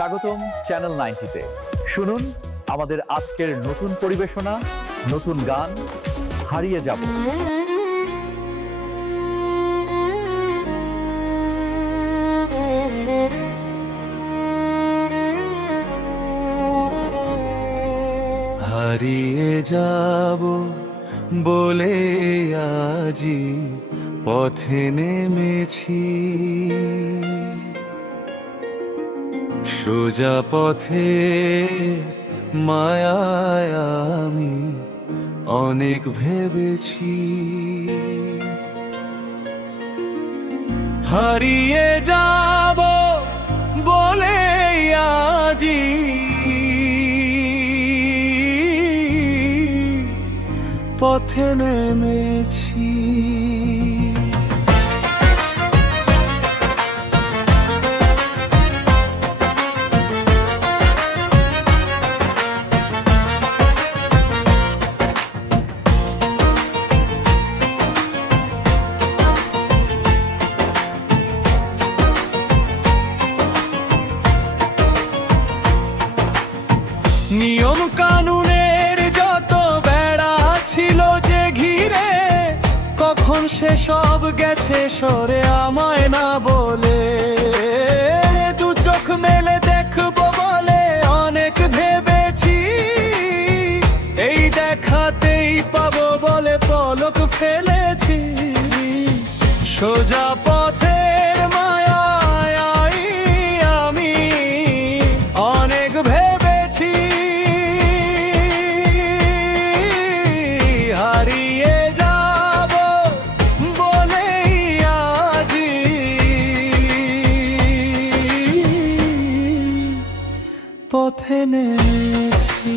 স্বাগতম চ্যানেল 90-তে। শুনুন আমাদের আজকের নতুন পরিবেশনা, নতুন গান, হারিয়ে যাব। হারিয়ে যাব বলে আজি পথে নেমেছি, সোজা পথে মায়ায় আমি অনেক ভেবেছি। হারিয়ে যাব বলে আজি পথে নেমেছি। নিয়ম কানুনের যত বেড়া ছিল যে ঘিরে, কখন সে সব গেছে সরে আমায় না বলে। দু চোখ মেলে দেখবো বলে অনেক ভেবেছি, এই দেখাতেই পাবো বলে পলক ফেলেছি। সোজা পথের মায়ায় আমি অনেক ভেবেছি। হারিয়ে যাব বলেই আজি পথে নেমেছি।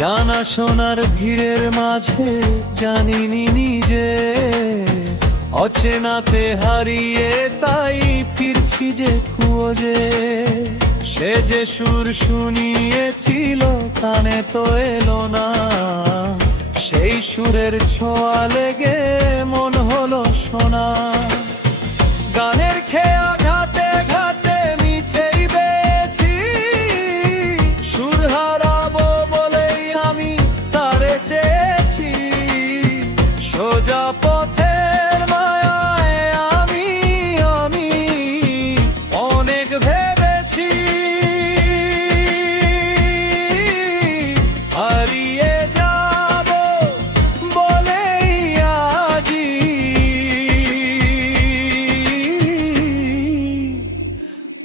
জানা শোনার ভিড়ের মাঝে জানিনি নিজে, অচেনাতে হারিয়ে তাই ফিরছি যে খোঁজে। সে যে সুর শুনিয়েছিল কানে তো এলো না, সেই সুরের ছোঁয়া লেগে মন হলো শোনা। গানের খেয়া ঘাটে ঘাটে মিছেই বেছি, সুর হারাবো বলেই আমি তারে চেয়েছি। সোজা পথের মায়ায় আমি অনেক ভেবেছি। হারিয়ে যাব বলেই আজি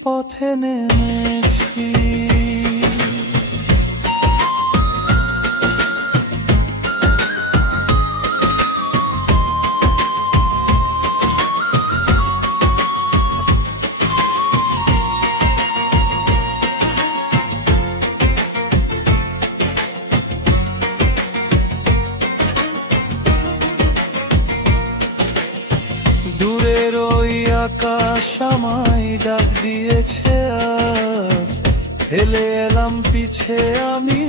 পথে নেমেছি। দূরের ওই আকাশ আমায় ডাক দিয়েছে আজ, ফেলে এলাম পিছে আমি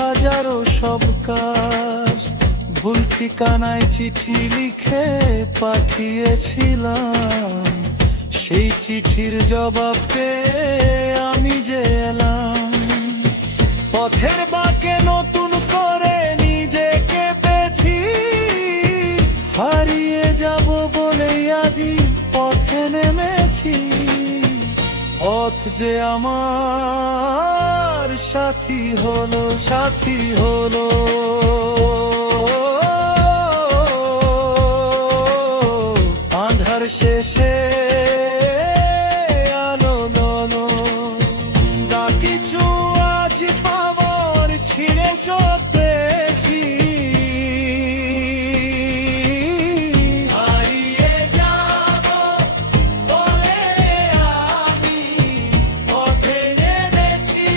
হাজারো সব কাজ। ভুল ঠিকানায় চিঠি লিখে পাঠিয়েছিলাম, সেই চিঠির জবাব পেয়ে আমি যে এলাম। পথের বাঁকে নতুন করে নিজেকে পেয়েছি, হারিয়ে যাব বলেই আজি পথে নেমেছি। পথ যে আমার সাথী হলো, সাথী হলো। আঁধার শেষে আলো লো, কিছু আজ পাওয়ার ছিঁড়ে সব পেয়েছি। হারিয়ে যাব বলে আমি পথে নেমেছি।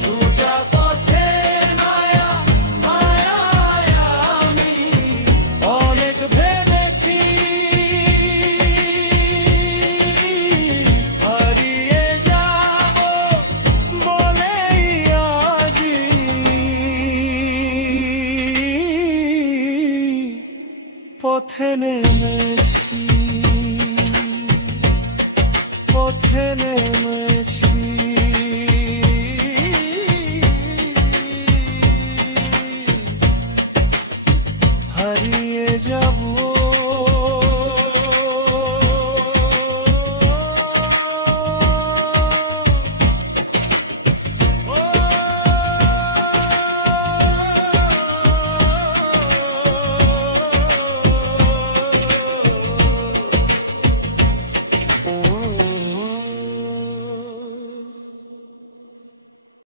সোজা পথের পথে নেমে